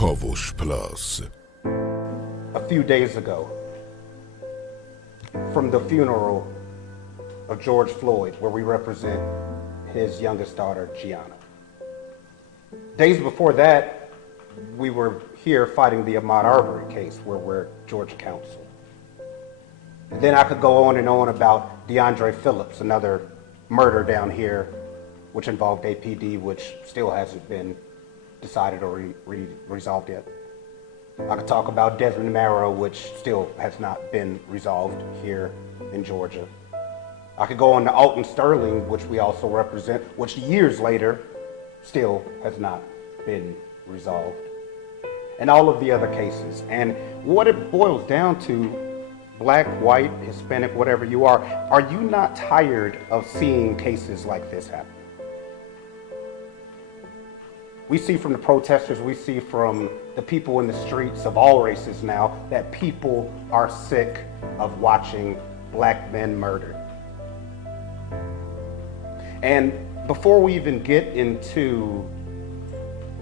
کاوش پلاس. A few days ago, from the funeral of George Floyd, where we represent his youngest daughter, Gianna. Days before that, we were here fighting the Ahmaud Arbery case, where we're Georgia counsel. And then I could go on and on about DeAndre Phillips, another murder down here, which involved APD, which still hasn't been decided or resolved yet. I could talk about Desmond Marrow, which still has not been resolved here in Georgia. I could go on to Alton Sterling, which we also represent, which years later still has not been resolved. And all of the other cases. And what it boils down to, black, white, Hispanic, whatever you are you not tired of seeing cases like this happen? We see from the protesters, we see from the people in the streets of all races now that people are sick of watching black men murdered. And before we even get into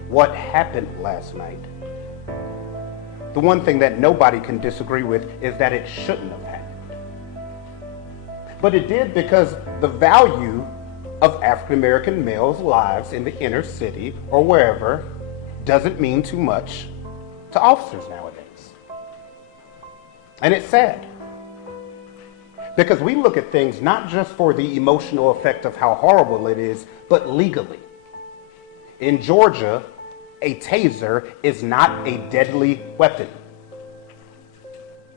what happened last night, the one thing that nobody can disagree with is that it shouldn't have happened. But it did because the value of African-American males' lives in the inner city or wherever doesn't mean too much to officers nowadays. And it's sad. Because we look at things not just for the emotional effect of how horrible it is, but legally. In Georgia, a taser is not a deadly weapon.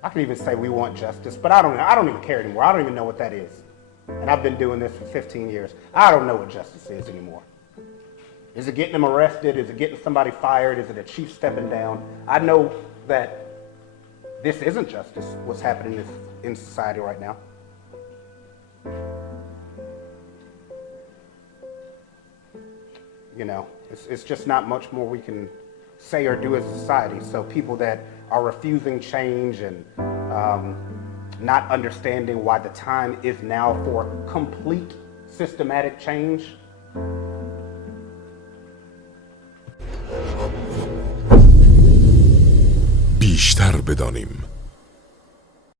I can even say we want justice, but I don't even care anymore. I don't even know what that is. And I've been doing this for 15 years. I don't know what justice is anymore. Is it getting them arrested? Is it getting somebody fired? Is it a chief stepping down? I know that this isn't justice, what's happening in society right now. You know, it's just not much more we can say or do as a society. So people that are refusing change and not understanding why the time is now for complete systematic change. بیشتر بدانیم.